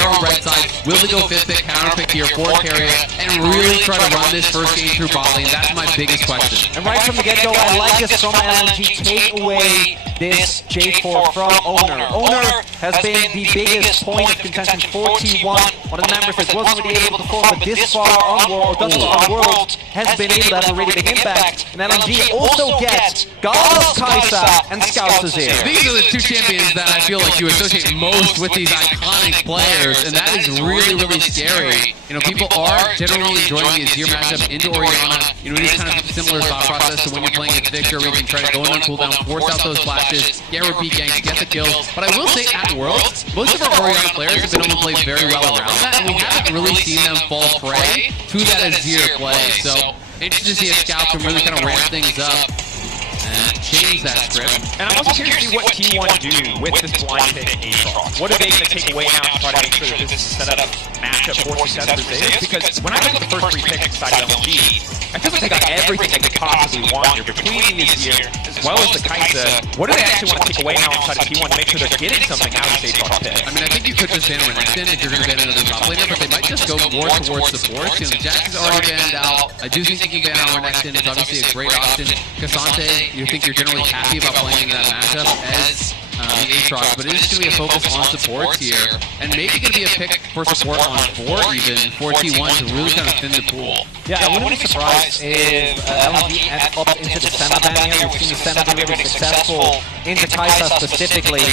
They're on red side. Will they go 5th pick, counter pick here, 4th carrier, and really try to run this first game through bot lane? That's my biggest question. And right from the get-go, I like this from LNG. Take away this J4 from Owner. Owner has been the biggest point of contention for T1. One of the members that wasn't really able to perform, but this far on World has been able to have a really big impact. And LNG also gets Gauss, Kai'Sa, and Scout Azir. These are the two champions that I feel like you associate most with these iconic players, and that is really, really scary. You know, people are generally enjoying the Azir matchup into Orianna. You know, it is kind of a similar thought process to when you're playing against Victor, where you can try to go in on cooldown, force out those flashes, get repeat ganks, get the kills. But I will say at Worlds, most of our Orianna players have been able to play very well around that, and we haven't really seen them fall prey to that Azir play. So, interested to see if Scout can really kind of ramp things up and change that script. And I'm also curious to see what T1 do with this blind pick Aatrox. What are they going to take away now to try to make sure that this is set up matchup for success for Zeus? Because when I look at the first 3 picks inside LNG, I feel like they got everything they could possibly want here between these here, as well as the Kai'Sa. What do they actually want to take away now inside of T1 to make sure they're getting something out of this Aatrox pick? I mean, I think you could just ban Renekton if you're going to ban another top laner, but they might just go more towards supports. You know, Jax is already banned out. I do think you can ban out Renekton. It's obviously a great option. Cassante, you think you're generally happy about playing in that matchup as the Aatrox, but it is going to be a focus on supports here, and maybe going to be a pick for support on 4 even, for T1 to really kind of thin the pool. Yeah, I wouldn't be surprised if LNG ends up into the Senna ban here. We've seen the Senna be really successful into Kai'Sa specifically,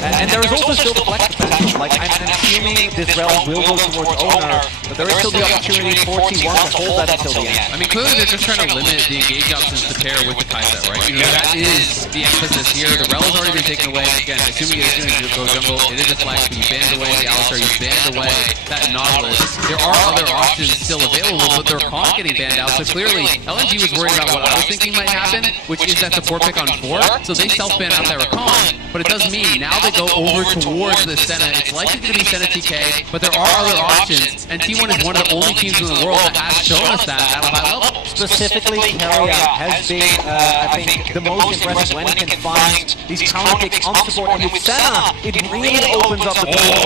and there is also still the flex potential. Like, I'm assuming this realm will go towards Owner, but there is still the opportunity for T1 to hold that until the end. I mean, clearly they're just trying to limit the engage options to pair with the Kai'Sa, right? You know, that is the emphasis here. The rel has already been taken away. Again, assuming it's going to go jungle, it is a flex, but you banned away the Alistar, you banned away that Nautilus. There are other options still available, but they're Kong getting banned out, so clearly LNG was worried about what I was thinking might happen, which is that support pick on 4, so they self-ban out their Kong, but it does mean now they go over towards the Senna. It's likely going to be Senna TK, but there are other options, and T1 is one of the only teams in the world that has shown us that at a high level. Specifically, Keria has been, I think, the most impressive when he can find these counter picks on support, and with Senna, it really opens up the door.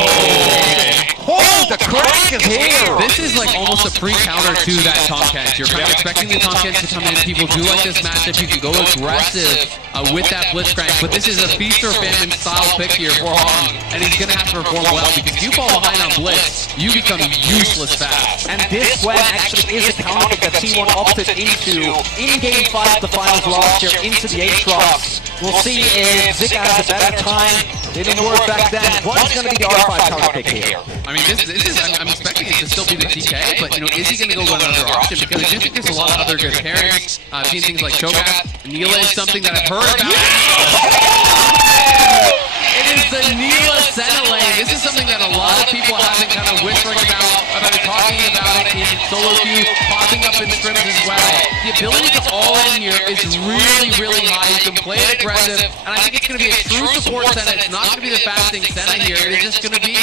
Oh, the crack is here! This is like almost a pre-counter to that Tomcat. You're kind of expecting the Tomcat to come in. People do like this matchup. You can go aggressive with that Blitzcrank, but this is a feast or famine style pick here for Hong, and he's going to have to perform well, because if you fall behind on Blitz, you become useless fast. And this one actually is a counter pick that T1 opted into in Game 5 of the finals last year into the Aatrox. We'll see if Zika has a better time. It didn't work back then. What's going to be the R5 counter pick here? I mean, this is I'm expecting it to still be the TK, but, you know, is he going to go with another option? Because I do think there's a lot of other good pairings. I've seen things like Cho'Gath. Neela is something that I've heard about. It is the Neela Senna lane. This is something that a lot of people have been kind of whispering about talking about it in solo queue, popping up in scrims as well. The ability to all in here is really, really high. You can play it aggressive, and I think it's going to be a true support Senna. It's not going to be the fasting Senna here. It is just going to be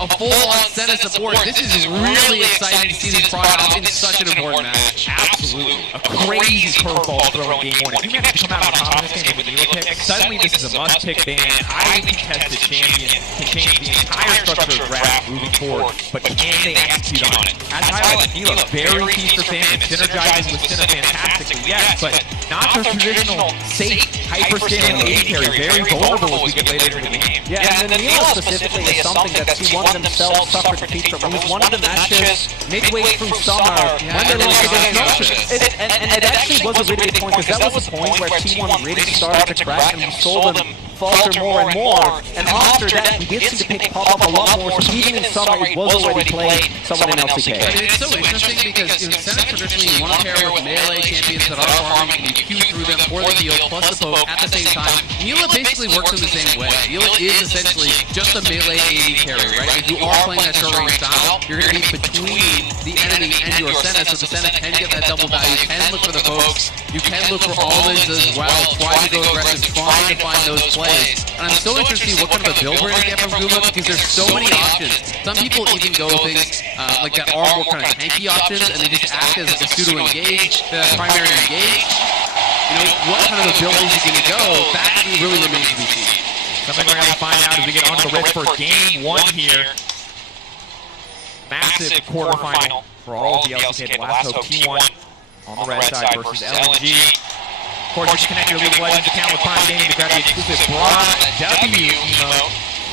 a full-on Senna support. This is really exciting to see this brought out in such an important match. Absolutely. A crazy curveball throw in Game 1. If you manage to come out on top of this game with a Neela pick, suddenly this is a must-pick ban, highly contested champion to change the entire structure of draft moving forward. But can they execute on it? As highlighted, Neela, very feast or famine, synergizes with Senna fantastically, yes, but not the traditional, safe, hyper-scaling AD carry, very vulnerable as we get later in the game. Yeah, and then Neela specifically is something that T1 themselves suffered defeat from. It was one of the matches midway through summer when they lost against Notion. And it actually was a really good point, because that was the point where T1 really started to crack, and we saw them falter more and more. And after that, we did see the pick pop up a lot more, so even in summer, it was already played someone in LCK. I mean, it's so interesting because, you know, Senna traditionally want to pair with melee champions that are farming, and you queue through them for the heal plus the poke at the same time. Neela basically works in the same way. Neela is essentially just a melee AD carry, right? If you are playing that short range style, you're going to be between the enemy and your Senna, so the Senna can get that double value, you can look for the pokes, you can look for all-ins as well, try to go aggressive, trying to find those plays. And I'm so interested to see what kind of a build we're going to get from Guma, because there's so many options. Some people even go things like that are more kind of tanky options, and they just act as like a pseudo-engage, primary engage. You know, what kind of a build is he going to go? That really remains to be seen. Something we're going to find out as we get onto the rift for Game 1 here. massive quarterfinal for all of the LCK. The last hope, T1 on the red side versus LNG. Of course, you can connect your League of Legends account with Prime Gaming to grab the exclusive Bronze W emote.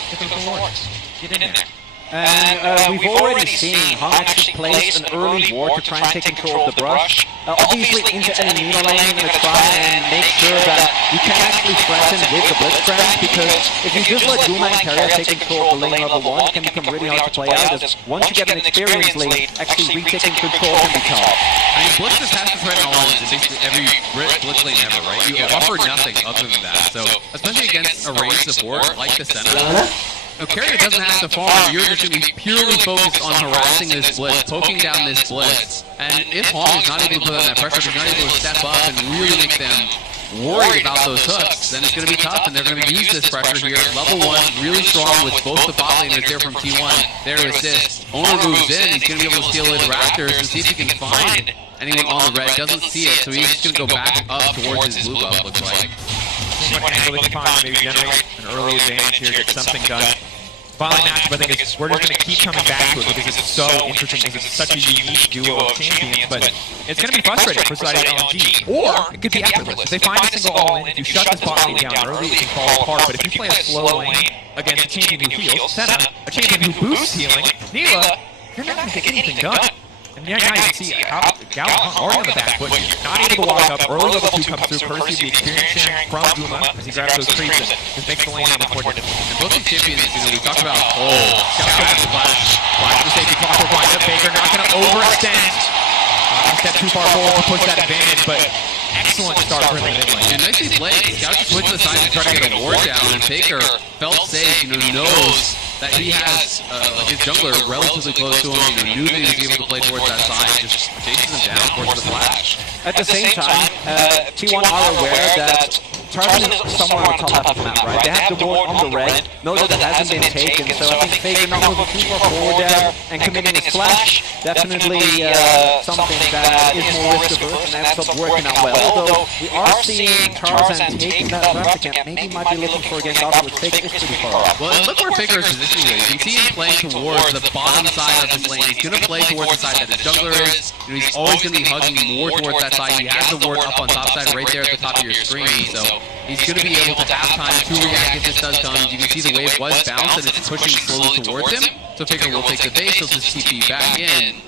Get those rewards. Get in there. And we've already seen Hung actually place an early ward to try and take control of the brush. Obviously into enemy lane, you're going to try and make sure that you can actually threaten with the Blitzcrank, because if you just let Duma and Carrier take control of the lane level 1, it can become really hard to play out, as once you get an experience lead, actually retaking control can be tough. I mean, Blitz just has to threaten all in basically every Blitz lane ever, right? You offer nothing other than that. So, especially against a ranged support like the center, Carrier doesn't have to farm. You're just going to be purely focused on harassing this Blitz, poking down this Blitz. And if Hong is not able to put on that pressure, if he's not able to step up and really make them worried about those hooks, then it's going to be tough, and they're going to use this pressure here. Level 1, really strong with both the bot laners there from T1. There to assist. Owner moves in. He's going to be able to steal his Raptors and see if he can find anyone on the red. Doesn't see it, so he's just going to go back up towards his blue buff, looks like. What angle they can find, maybe generate an early advantage here, get something done. Final matchup, I think, is we're just going to keep coming back to it because it's so interesting, because it's such a unique duo of champions, but it's going to be frustrating for side LNG. Or it could be effortless. If they find a single all-in, if you shut this bot lane down early, it can fall apart. But if you play a slow lane against a champion who heals, Senna, a champion who boosts healing, Neela, you're not going to get anything done. And now you can see Gal already on the back foot, not able to walk up. Early level 2 comes through, courtesy of the experience sharing from Duma as he grabs those creeps and just makes the lane on the court. And both these champions, we talked about, Scout Flash for safety, Clockwork winds up, Baker not going to overextend. Step too far forward to push that advantage, but excellent start for the mid lane. And nicely played. Scout just went to the side to try to get a ward down, and Baker felt safe, knows that he has his jungler relatively close to him, knew that he was able to play towards that side, just chases him down towards the flash. At the same time, T1 are aware that Tarzan is somewhere on the top half of the map, right? They have the ward on the red, know that it hasn't been taken, so I think Faker not moving too far forward there and committing his flash, definitely something that is more risk averse and ends up working out well. Although we are seeing Tarzan taking that replicant, maybe might be looking for a game out, which Faker is pretty far off. Well, and look where Faker is positioning it. You can see him playing towards the bottom side of this lane. He's going to play towards the side that his jungler is. He's always going to be hugging more towards that side. He has the ward up on top side right there at the top of your screen, so he's going to be able to have time to react if this does come. You can see the wave was bounced and it's pushing slowly towards him. So Faker will take the base, he'll just TP back in.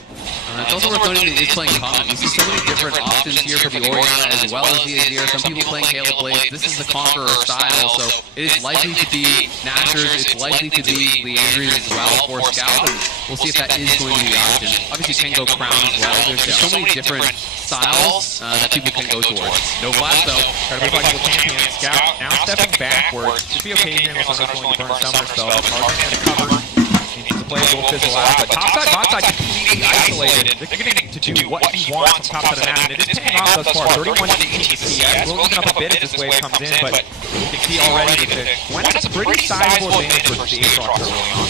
It's also worth noting that he's playing common. You see so many different options here for the Orianna as well as the Azir. Some people playing Hail of Blaze. This is the Conqueror style, so it is likely to be Nashers, it's likely to be Leandri's as well for Scout, and we'll see if that is going to be the option. Obviously Tango Crown as well. There's just so many different styles that people can go towards. No flash though. Try to be like the champion. Scout now stepping backwards. Should be okay here. Sunder's going to burn Summer spell. Tarzan's going to cover. He needs to play a little fizzle out, but top side, bot side completely isolated. They're getting to do what he wants on top side of the map, and it is paying off thus far. 31 to 18 CS. We'll even up a bit as this wave comes in, but you can see already that Gwen has a pretty sizable advantage versus the Aatrox early on.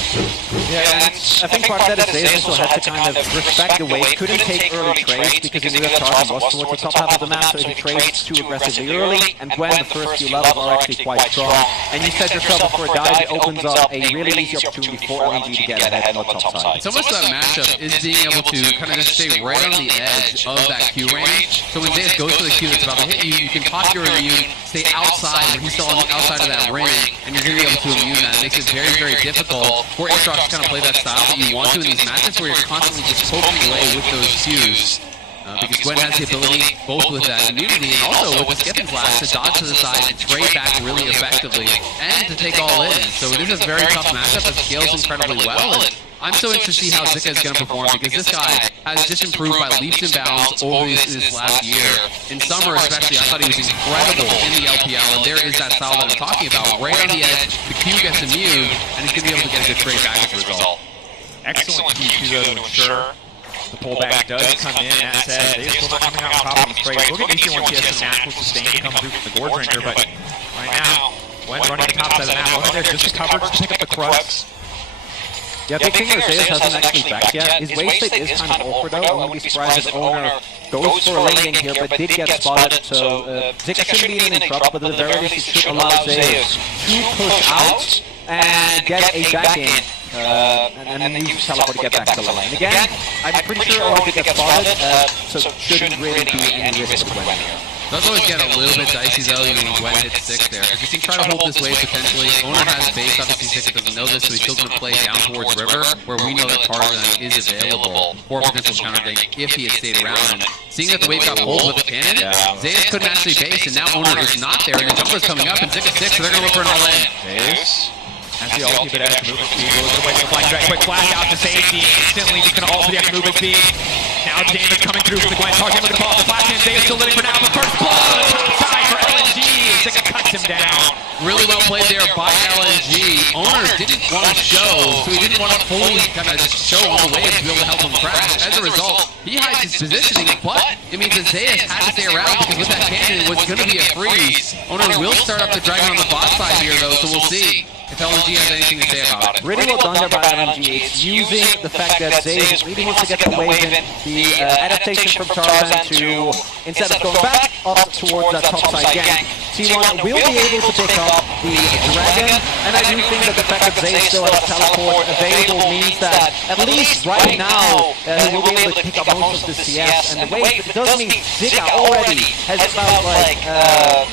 Yeah, and I think part of that is they also had to kind of respect the wave. Couldn't take early trades because he knew that Tarzan was towards the top half of the map, so if he trades too aggressively early, and Gwen, the first few levels are actually quite strong. And you set yourself up for a dive, it opens up a really easy opportunity for LNG to get ahead on the top side. So much of that matchup is being able to kind of just stay right on the edge of that Q range. So when Zeus goes to the Q that's about to hit you, you can pop your immune, stay outside, when he's still on the outside of that ring, and you're going to be able to immune that. It makes it very, very difficult for Aatrox to kind of play that style that you want to in these matches where you're constantly just poking away with those Qs. Because Gwen has the ability, both with that immunity and also with the skipping flash, to dodge to the side, to trade back really effectively, and to take all in. So it is a very tough matchup that scales incredibly well, and I'm so interested to see how Zika is going to perform, because this guy has just improved by leaps and bounds over this last year. In summer especially, I thought he was incredible in the LPL, and there is that style that I'm talking about. Right on the edge, the Q gets immune, and he's going to be able to get a good trade back as a result. Excellent Q2 though to ensure the pullback does come in. That said, they are still not coming out on top of the spray. We'll get easier once he has some natural sustain to come through from the Gorge Ranger, but right now, Gwen running the top side of the map. Wasn't there just to cover, just to pick up the crux? Yeah, big thing is Zeus hasn't actually backed yet. His wave state is kind of awkward though. I wouldn't be surprised if Owner goes for a lane here, but did get spotted, so Zika shouldn't be even in trouble, but at the very least it should allow Zeus to push out and get a back in. and then use teleport to get back to lane. Again, I'm pretty sure already get spotted, so shouldn't really be any risk with Gwen here. Does always get a little bit dicey though, even when Gwen hits 6 there. Because you can try to hold this wave potentially. Owner has base, obviously Zika doesn't know this, so he's still going to play down towards River, where we know that Tarzan is available for potential counter gank if he had stayed around. And seeing that the wave got pulled with the cannon, Zeus couldn't actually base, and now Owner is not there, and the jumper's coming up, and Zika 6, so they're going to look for an all-in. Zeus. As the ult, keep it at movement speed. Goes away from the flying drag. Quick flash out to safety. Instantly, he's going to ult for the extra movement speed. Now damage coming through from the Gwen. Tarzan looking to pull off the flash in. Zeus still living for now. The first blow on the top side for LNG. Zika cuts him down. Really well played there by LNG. Owner didn't want to show, so he didn't want to fully kind of just show on the wave to be able to help him crash. As a result, he hides his positioning, but it means that Zeus had to stay around because with that cannon, it was going to be a freeze. Owner will start up the dragon on the bot side here, though, so we'll see if LNG has anything to say about it. Really well done there by LNG. It's using the fact that Zeus really wants to get the wave in, the adaptation from Tarzan to, instead of going back, up towards that top side gank. T1 will be able to pick up the dragon, and I do think that the fact that Zeus still has teleport available means that, at least right now, he will be able to pick up most of the CS, and the wave, it does mean Zika already has about like,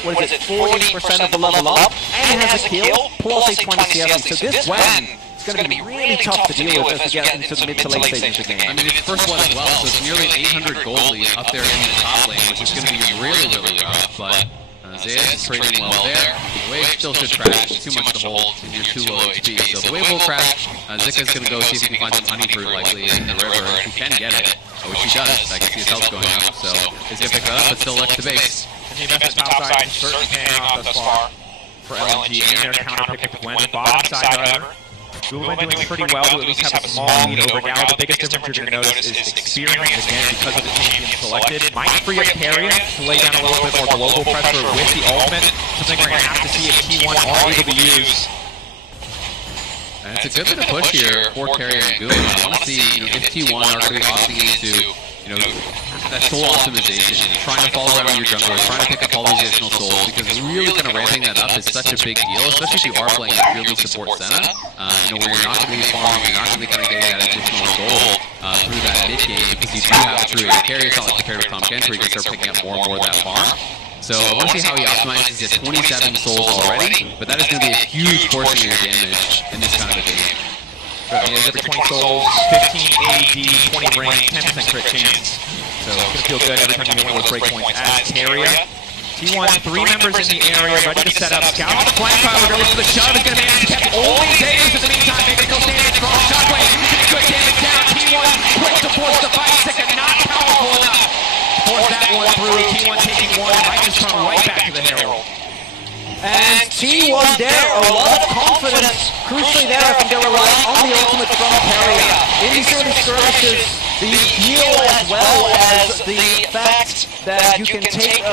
what is it, 40% of the level up, and has a kill, plus a 20 CS, so this Gwen is going to be really tough to deal with as we get into the mid to late stages of the game. I mean, it's first one as well, so it's nearly an 800 gold lead up there in the top lane, which is going to be really, really rough, but Zeus is trading well there. The wave still should crash, it's too much to hold, and you're too low HP, so the wave will crash. Zika's going to go see if he can find some honey fruit likely in the river, if he can get it, which he does. I can see his health going up, so he's going to pick that up, but still left the base. And the investment top side certainly paying off thus far for LNG and their counter pick with Gwen. Bottom side, however, Gulen doing pretty well to at least have a small lead over Gala. The biggest difference you're going to notice is experience again because of the champion selected. Might free up Carrion to lay down a little bit more global pressure with the ultimate. Something we're going to have to see if T1 are able to use. And it's a good bit of push here for Carrion and Gulen. I want to see if T1 are really opting into that soul optimization, trying to follow around your jungler, trying to pick up all these additional souls, because really kind of ramping that up is such a big deal, especially if you are playing purely support Senna, where you're not going to be farming, you're not going to be kind of getting that additional gold through that mid game, because you do have a true carry. It's not like compared to Tom Kent, where you can start picking up more and more of that farm. So I want to see how he optimizes. He's at 27 souls already, but that is going to be a huge portion of your damage in this kind of a game. He has every 20 souls, 15 AD, 20 range, 10% crit chance. So it's going to feel good every time you hit one of those breakpoints as Carrier. T1, 3 members in the area, ready to set up. Scout on the flank fire, goes to the shove, is going to manage to catch only Zeus in the meantime. Maybe still standing strong. Shockwave, good damage down. T1, quick to force the fight. Zika not powerful enough. Force that one through. T1 taking one, might just turn right back to the Herald. And T1 there, a lot of confidence. Crucially there, I think they're relying on the ultimate from Carrier. In these early skirmishes, the heal as well as the fact that you can take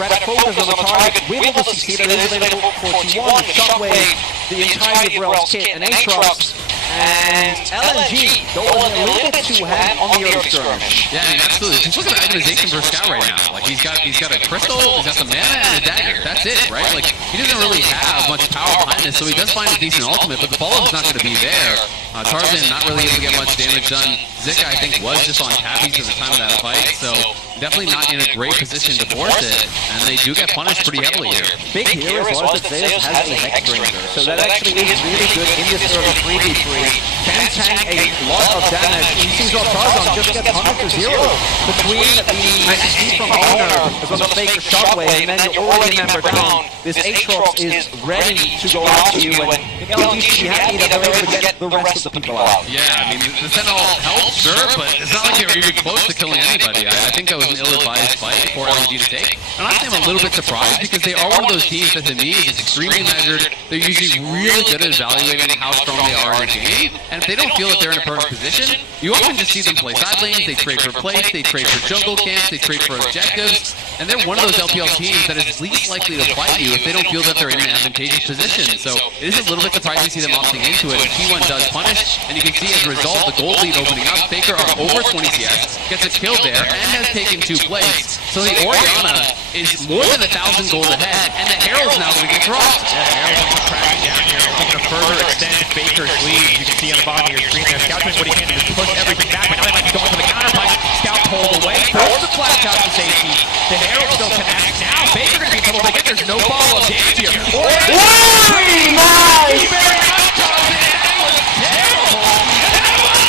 rapid focus on the target will be succeeded. It is available for T1, Shockwave, the entirety of Rel's kit, and Aatrox. And LNG going a little bit too hard on the early skirmish. Yeah, I mean, absolutely. Just look at the itemization for Scout right now. Like, he's got a crystal, he's got some mana, and a dagger. That's it, right? Like, he doesn't really have much power behind this, so he does find a decent ultimate, but the follow-up's not going to be there. Tarzan not really able to get much damage done. Zika, I think, was just on tappies at the time of that fight, so definitely not in a great position to force it, and they do get punished pretty heavily here. Big here as well as that Zeus has a Hex Bringer, so that actually is really good in this early 3v3. Can tank a lot of damage. You see what Tarzan just gets 100 to 0 between the CC from Owner as well as fake Shockwave, and then you already remember down. This Aatrox is ready to go after you, and LNG should be happy that they're able to get the rest of the people out. Yeah, I mean, the Sentinel helped, sure, but it's not like they were even close to killing anybody. I think that was an ill-advised fight for LNG to take. And honestly, I'm a little bit surprised because they are one of those teams that to me is extremely measured. They're usually really good at evaluating how strong they are in the game. And if they don't feel that they're in a perfect position, you often just see them play side lanes, they trade for plates, they trade for jungle camps, they trade for objectives. And they're one of those LPL teams that is least likely to fight you if they don't feel that they're in an advantageous position. So it is a little bit surprising to see them opting into it. T1 does punish, and you can see as a result the gold lead opening up. Faker are over 20 CS, gets a kill there, and has taken 2 plays. So the Orianna is more than 1,000 gold ahead, and the Herald's now going to get dropped. Yeah, Herald's going to crash down here, looking to further extend Baker's lead. You can see on the bottom of your screen there, Scout doing what he can to just push everything back, but now they might be going for the counter punch. Scout pulled away, throws the flash out to safety. The arrow still connects. Now Baker going to be in trouble, but again, there's no follow-up damage here. Pretty nice! Very much comes in, and it was terrible. And that was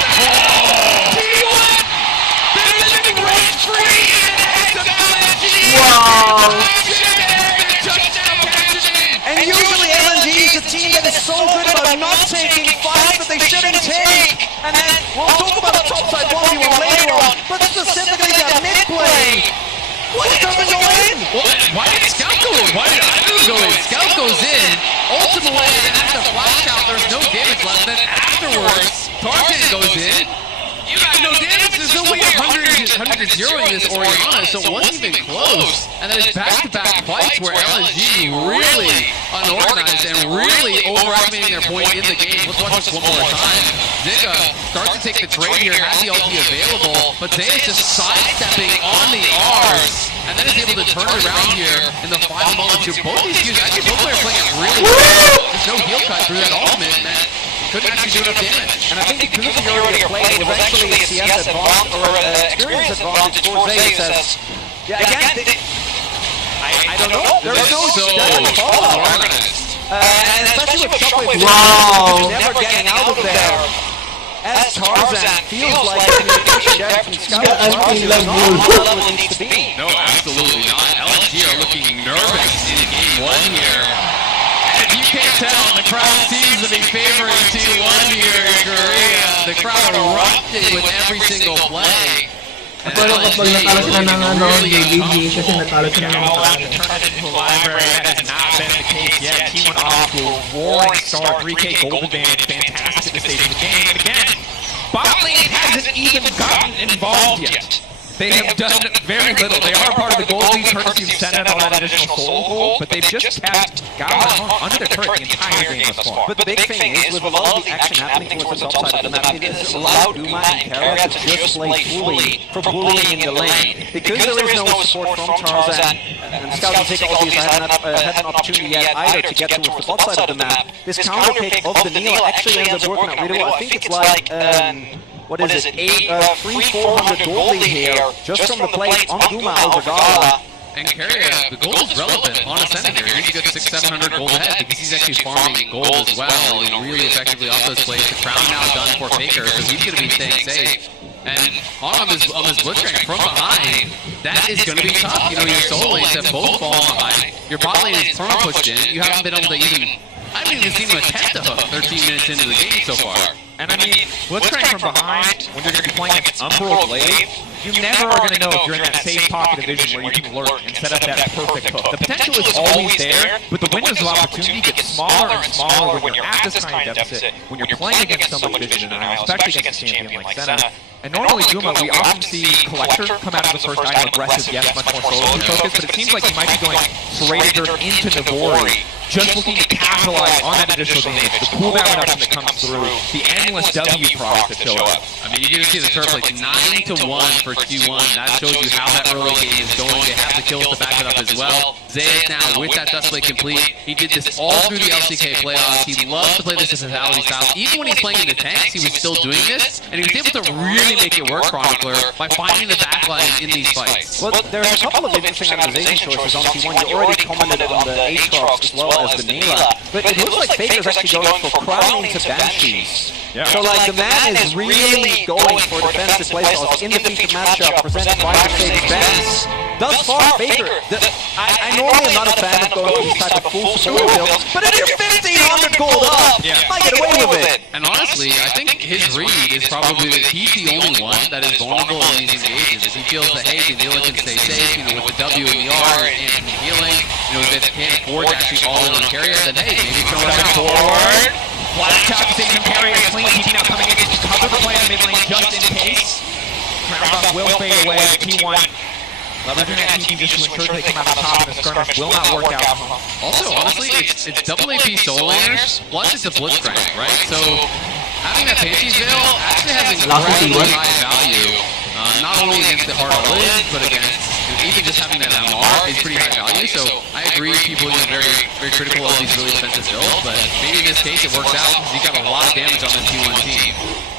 T1 finishing rage-free in the heads of LNG. Wow! Touchdown, And usually LNG is a team that is so good about not taking fights that they shouldn't take. And then we'll talk about the topside 1v1 later on, but specifically that mid-play. What doesn't go in? Why did Scout go in? Why did Ivan go in? Scout goes in. Ultimately, after flash out, there's no damage left. Then afterwards, Tarzan goes in. You got no damage. There's no way of 100-0ing this Oriana, so it wasn't even close. And then it's back-to-back fights where LNG really unorganized and really overestimating their point in the game. Let's watch this one more time. Zika starts to take the trade here, has the ulti available, but Zaya's just sidestepping on the R's, and then is able to turn it around here in the final moments. Both these dudes, actually both players playing it really well. There's no heal cut through that ultimate, and couldn't actually do enough damage. And I think because of the majority of play, it was actually a CS advantage, or experience advantage for Zayas. Yeah, again, I don't know. There's no steady follow. And especially with Shockwave, never getting out of there. As Tarzan feels like communication there from Scout, Tarzan is not on the level it needs to be. No, absolutely not. LNG are looking nervous in game 1 here. And if you can't tell, the crowd seems to be favoring T1 here in Korea. The crowd erupted with every single play. Pero kapag natalo sila ng JBG kasi natalo sila ng That has not been the case yet. T1 off to a roaring start, 3K gold advantage, fantastic at the stage of the game. And again, bot lane hasn't even gotten involved yet. They have done very little. They are part of the gold lead courtesy of Senate on that additional soul goal, but they've just kept Gala under their turret the entire game thus far. But the big thing is, with a lot of the action happening towards the top side of the map, it has allowed Uma and Kara to just play fully for bullying in the lane. Because there is no support from Tarzan, and Scout and Zika obviously hadn't had an opportunity yet either to get towards the top side of the map, this counter pick of the Neela actually ends up working out really well. I think it's like what is it, 300-400 gold here, just from the plays on Duma over Gala. And Carrier, the gold is relevant on a center here. He's got 600-700 gold ahead because he's actually farming gold as well, really effectively off those plays. The crown now done for Faker, so he's going to be staying safe. And on his blitzcrank from behind, that is going to be tough. Your solo lanes have both fallen behind. Your bot lane is turn pushed in. You haven't been able to I haven't even seen him attempt to hook 13 minutes into the game so far. And I mean, blitzcrank from behind, when you're going to be playing against Umbral Blade, you never are going to know if you're in that safe pocket of vision where you can lurk and set up that perfect hook. The potential is always there, but the windows of opportunity get smaller and smaller when you're at this kind of deficit, when you're playing against so much vision denial, especially against a champion like Senna. And normally Duma, we often see Collector come out of the first item aggressive, yes, much more solo focused, but it seems like he might be going straight into Navori, just looking to capitalize on that additional damage, the cooldown reduction that comes through, the endless W procs that show up. I mean, you're going to see the turf like 9-1 for Q1. That shows you how that early game is going. They have the kills to back it up as well. Zayas now with that Dustblade complete. He did this all through the LCK playoffs. He loves to play this versatility style. Even when he's playing in the tanks, he was still doing this, and he was able to really make it work, Chronicler, by finding the backline in these fights. Well, there's a couple of interesting optimization choices on T1. You already commented on the Aatrox as well as the Neela, but it looks like Faker's actually going for Crown into Banshees. Yeah. So like the man is really going for defensive playstyles in the featured matchup presented by Mercedes-Benz. Thus far, Faker, I normally am not a fan of going for these type of full support builds, but if you're 1,500 gold up, you might get away with it. And honestly, I think his read is probably that he's the only one that is vulnerable in these engagements. He feels that, hey, the Neela can stay safe, with the W and the R and healing, that they can't afford to actually all in on Carrier, then hey, maybe throw it forward. Flash out to save from Carrier, clean TP now coming in to cover the play in mid lane just in case. Crown buff will fade away, T1 leveraging that TP just to ensure they come out on top in the skirmish will not work out. Also, honestly, it's double AP solo laners, plus it's a blitzcrank, right? So having that Panties Veil actually has incredibly high value, not only against the hard Liz, but against even just having that MR is pretty high value. So I agree, people are very, very critical of these really expensive builds, but maybe in this case it works out because he got a lot of damage on this T1 team.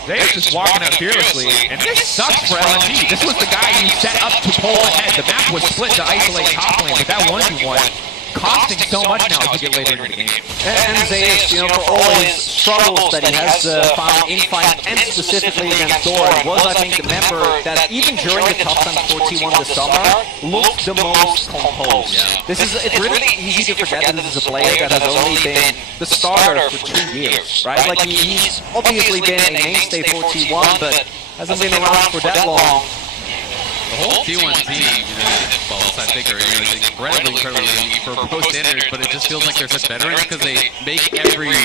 They're just walking out fearlessly, and this sucks for LNG. This was the guy you set up to pull ahead. The map was split to isolate top lane, but that 1v1 costing so much now as we get later in the game. And Zeus, you know, for all his struggles that he has found in fight, and specifically against Dora, was, I think, the member that even during the tough times for T1 this summer, looked the most composed. It's really easy to forget that this is a player that has only been the starter for 2 years, right? Like, he's obviously been a mainstay for T1, but hasn't been around for that long. The whole T1 team, well, I think, is incredibly elite for pro standards, but it just feels like they're such veterans because they make every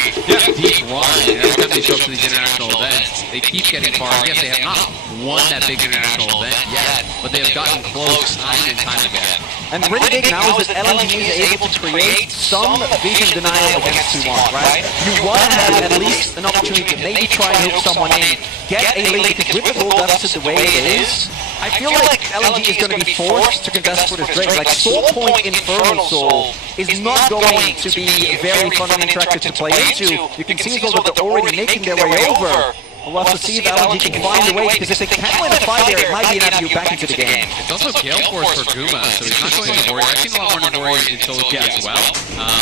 deep run. Every time they show up to these international events, they keep getting far. Yes, they have not won that big international event yet, but they have gotten close time and time again. And really big now is that LNG is able to create some vision denial against T1, right? You want to have at least an opportunity to maybe try and hook someone in, get a lead, because with the goal deficit the way it is, I feel like LNG is going to be forced to contest for this drink. Like, Soul Point Infernal Soul is not going to be very fun and interactive to play into. You can see as well that they're already making their way over. We'll have to see if LNG can find a way, because if they can win a fight there, it might be an avenue back into the game. It's also Gale Force for Guma, so he's not going to Nori. I've seen a lot more Nori in solo queue as well.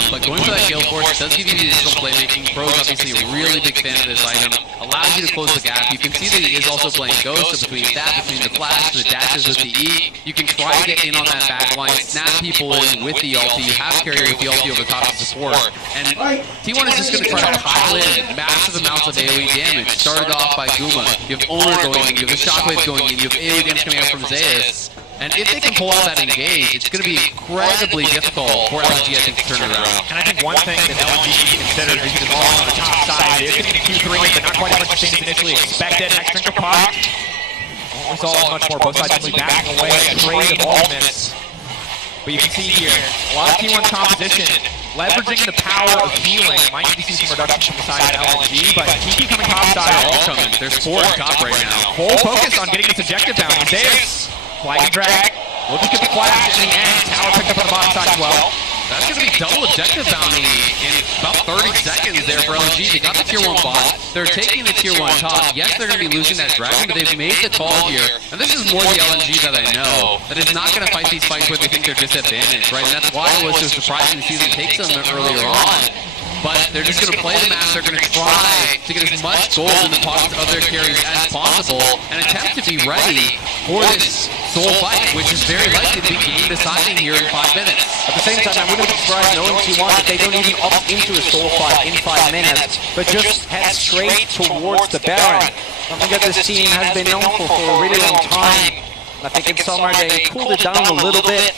But going for that Gale Force does give you the additional playmaking. Pro's obviously a really big fan of this item. Allows you to close the gap. You can see that he is also playing Ghost, so between that, between the flash, the dashes with the E, you can try to get in on that back line, snap people in with the ulti. You have carry with the ulti over top of support. And T1 is just going to try to pile in massive amounts of AoE damage. Started off by Guma, you have Owner going in, you have the Shockwave going in, you have AoE damage coming out from Zeus. And if they can pull out that engage, it's going to be incredibly difficult for LNG, I think, to turn it around. And I think one thing that LNG should consider is just falling on the top side. It's going to be Q3, but not quite as much things initially expected. Next drink of pot. We saw much more, both sides simply backing away, a trade of ultimates. But you can see here, a lot of T1 composition, leveraging the power of healing. Might need to see some reduction from the side of LNG, but Kiki coming top side. All coming. There's 4 on top right now. Full focus on getting this objective down. Zeus, flag drag, looking to the flash in the end. Tower picked up on the bottom side as well. That's going to be double objective bounty in about 30 seconds there for LNG. They got the tier 1 bot. They're taking the tier 1 top. Yes, they're going to be losing that dragon, but they've made the call here. And this is more the LNG that I know, that is not going to fight these fights where they think they're disadvantaged, right? And that's why it was so surprising to see them take some earlier on. But they're just going to play the match. They're going to try to get as much gold in the pockets of their carries as possible and attempt to be ready for this soul fight, which is very likely to be game deciding here in 5 minutes. At the same time, I wouldn't be surprised knowing T1 that they don't even opt into a soul fight in 5 minutes, but just head straight towards the Baron. Something that this team has been known for a really long time. And I think in summer they cooled it down a little bit.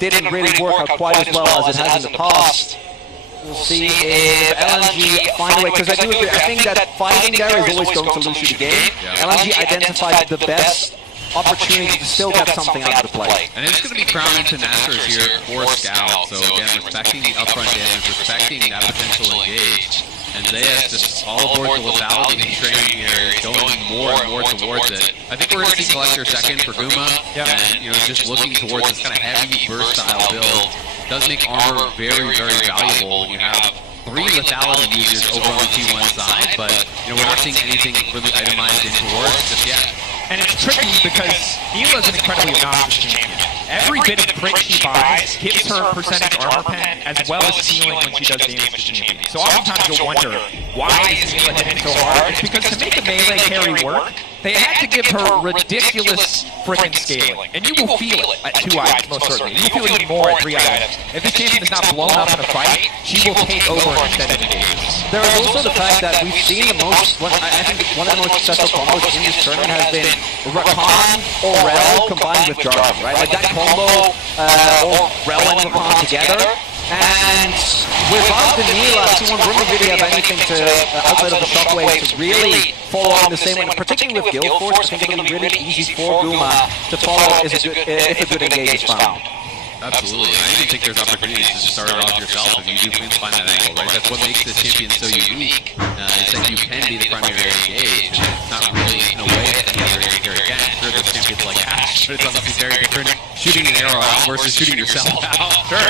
Didn't really work out quite as well as it has in the past. We'll see if LNG find a way, because I do agree, I think that fighting there is always going to lose you the game. LNG identified the best opportunity to still get something out of the play. And it's going to be crowned into Masters here for Scout. So again, respecting the upfront damage, respecting that potential engage. And Zeus just all aboard the lethality training here, going more and more towards it. I think we're going to see Collector second for Guma, and just looking towards this kind of heavy burst style build. Does make armor very, very valuable when you have 3 lethality users over on the T1 side, but we're not seeing anything really itemized into work just yet. And it's tricky because Mila's an incredibly obnoxious champion. Every bit of crit she buys gives her percentage armor pen as well as healing when she does damage to champions. So oftentimes you'll wonder, why is Mila hitting so hard? It's because to make a melee carry work, they had to give her ridiculous frickin' scaling. And you will feel it at 2 items, most certainly. You will feel it even more at 3 items. If this champion is not blown up in a fight, she will take over an extended engage. There is also the fact that we've seen the most, I think one of the most successful combos in this tournament has been Rakan or Rel combined with Jarvan, right? Like that combo, or Rel and Rakan together. And without the Mila, T1 wouldn't really have anything to, outside of the Shockwave, to really follow on the same way. Particularly with Gale Force, I think it's going to be really easy for Guma to follow if a good engage is found. Absolutely. I even think there's opportunities to start it off yourself if you do find that angle, right? That's what makes this champion so unique. It's that you can be the primary engage. It's not really in a way that any other carry can. Sure, there's champions like Ash, but it's obviously very different shooting an arrow out versus shooting yourself out. Sure.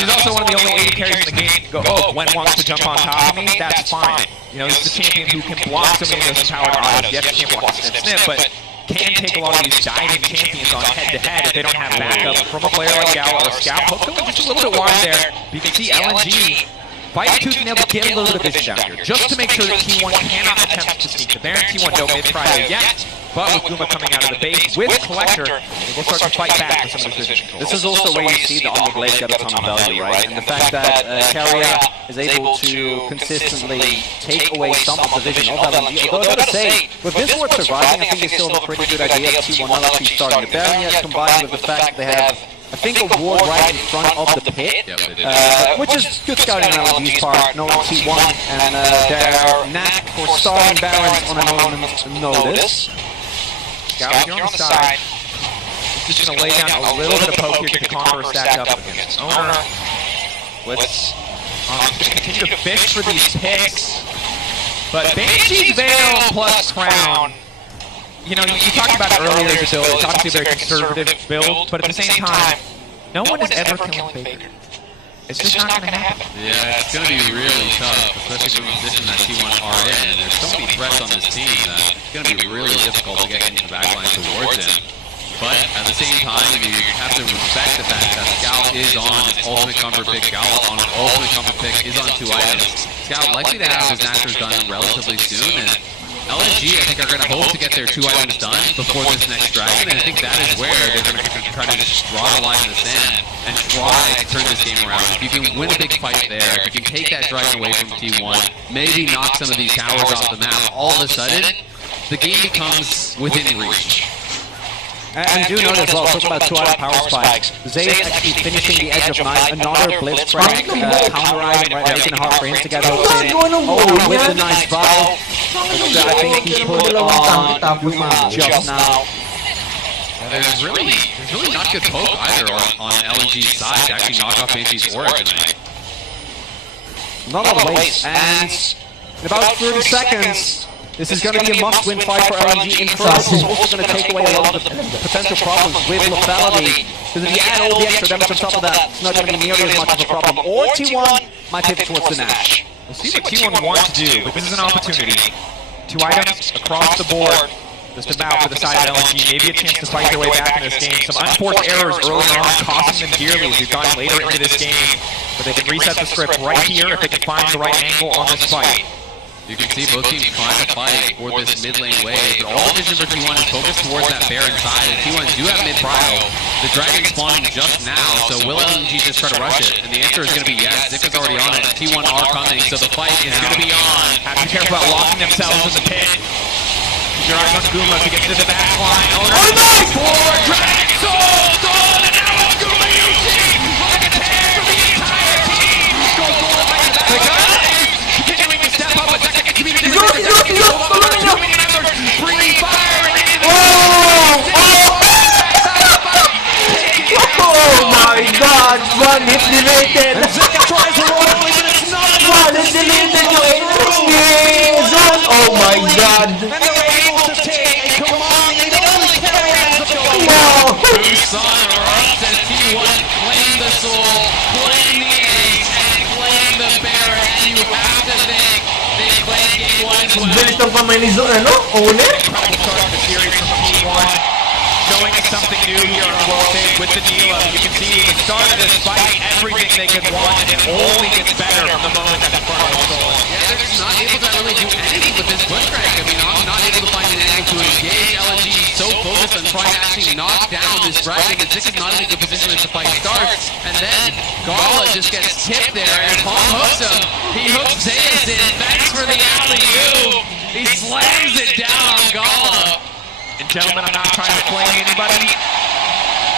He's also one of the only AD carries in the game. Go, oh, Gwen wants to jump on top of me. That's fine. You know, he's the champion who can block so many of those powered autos. Yes, he can't block snip, but can take a lot of these diving champions on head-to-head if they don't have backup from a player like Gal or Scout. Hook going just a little bit wide there. But you can see LNG fighting tooth and nail to get a little bit of vision down here, just to make sure that T1 cannot attempt to sneak the Baron. T1 don't miss Friday yet, but with Guma coming out of the base with Collector, they will start to fight back for some of this vision control. This is also where you see the on the blade get a ton of value, right? And the fact that Carrier is able to consistently take away some of the vision of LNG. Although I gotta say, with this ward surviving, I think they still have a pretty good idea of T1 not actually starting the Baron yet, combined with the fact that they have, I think, a ward right in front of the pit, which is good scouting on LNG's part, knowing T1 and their knack for starting Barons on an element notice. Scout here on the side. Just going to lay down a little bit of poke here to Conqueror stacked up against Owner. Let's continue to fish for these picks. But Banshee's Veil plus Crown. You know, you talked about it earlier, this build. It's obviously a very conservative build, but at the same time, no one is ever killing Faker. It's just not going to happen. Yeah, it's going to be really tough, especially from the position that T1 are in. And there's so many threats on this team that it's going to be really difficult to get into the backline towards him. But at the same time, you have to respect the fact that Scout is on his ultimate comfort pick. Gala on his ultimate comfort pick is on 2 items. Scout likely to have his Nashers done relatively soon, and LNG, I think, are going to hope to get their 2 items done before this next dragon, and I think that is where they're going to try to just draw the line in the sand and try to turn this game around. If you can win a big fight there, if you can take that dragon away from T1, maybe knock some of these towers off the map, all of a sudden, the game becomes within reach. And do note as well, talking about 2-item power spikes, Zay is actually finishing the edge of night, another blitzcrank, counter-item, right, making it hard for him to get hooked in. Oh, with the nice valve, which I think he put on Guma just now. There's really not good poke either on LNG's side to actually knock off Banshee's aura tonight. Not a lot of waste, and in about 30 seconds, this is going to be a must-win fight for LNG. In first, it's also going to take away a lot of the potential problems with lethality. Because if you add all the extra damage on top of that, it's not going to be nearly as much of a problem. Or T1 might pivot towards the Nash. We'll see what T1 wants to do, but this is an opportunity. 2 items across the board. Just about for the side of LNG, maybe a chance to fight their way back in this game. Some unforced errors early on, costing them dearly as we've gone later into this game. But they can reset the script right here if they can find the right angle on this fight. You can see both teams trying to fight for this mid lane wave, but all the vision for T1 is focused towards that Baron side, and T1 do have mid-prio. The Dragon spawning just now, so will LNG just try to rush it? And the answer is going to be yes. Zika's already on it. T1 are coming, so the fight is going to be on. Have to be careful about locking themselves in the pit. Keep your eyes on Guma to get to the back line. Owner for Dragon Souls on, and now it's Guma using like a tag for the entire team. Go forward like the back. Continuing to step up, but second community. Breathing fire and Oh my god! One hit deleted! And Zika tries to roll away, but it's not enough. One hit deleted yung interesting zone! Oh my god! And they're able to take a commanding and only carriers of the No! Busan runs as T1 claim the soul, claim the ace, and claim the Baron. You have to think they claim game 1 as Ang well. bilis ng kamay ni Zone, ano? Owner? incredible start to the series from T1. Showing us something new here on World Stage with the Nila. You can see the start of this fight, everything they could want, and it only gets better from the moment that the front is stolen. Yeah, they're just not able to really do anything with this bush crank. I mean, I'm not able to find an angle to engage. LNG is so focused on trying to actually knock down this dragon, and Zika's not in a good position as the fight starts. And then Gala just gets tipped there, and Palm hooks him. He hooks Zayas in. Thanks for the alley-oop. He slams it down on Gala. And gentlemen, I'm not trying to play anybody,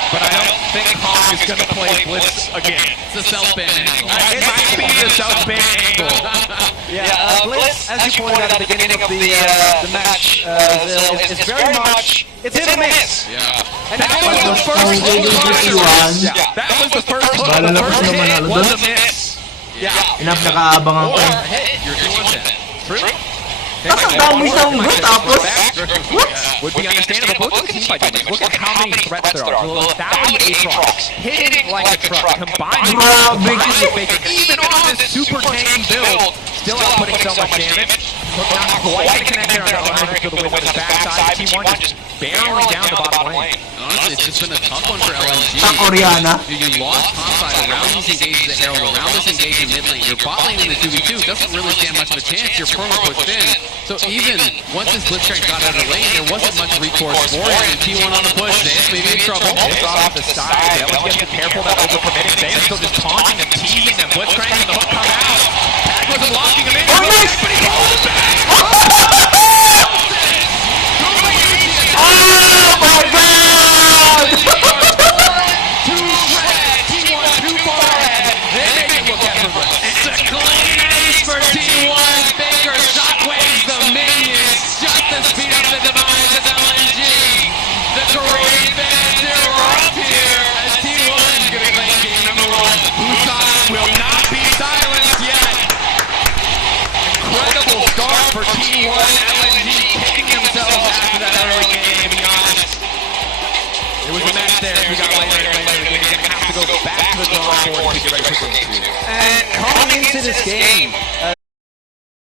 but I don't think Hong is going to play Blitz again. It's a self-ban angle. It might be the self-ban angle. Yeah, Blitz, as you pointed out at the beginning of the match, is very much, it's hit or miss. Yeah. And that was the first T1. That was the first hook. Bala The na po first naman hit ano was doon. a miss. Yeah. Enough nakaabangan ko. Or hit, you're doing that. True. Tapos ang dami siyang go, tapos... Would be understandable. But look at the team fight. Look at how many threats there are. The lethality Aatrox, hitting like a truck, combined with even on this super tanky build, still outputting so much damage. Not quite gonna connect there on the for the win with his backside. T1 just barreling down the bottom lane. Honestly, it's just been a tough one for LNG. Oriana. You lost topside around these engages at Herald, around this engage in mid lane. Your bot lane in the 2v2 doesn't really stand much of a chance. Your promo pushed in. So even once this Blitzcrank got out of the lane, there wasn't much recourse for him. And T1 on the push, Zayas maybe in trouble. It's off the side. LNG has to be careful about over-permitting. Zayas still just taunting and teasing and Blitzcrank and the hook come out. Tag wasn't locking him in. But he holds it back! For T1, LNG kicking themselves after that early game, to be honest. It was a mess there. We got later. We're going to have to go back to the drawing board to get ready for game 2. And coming into this game,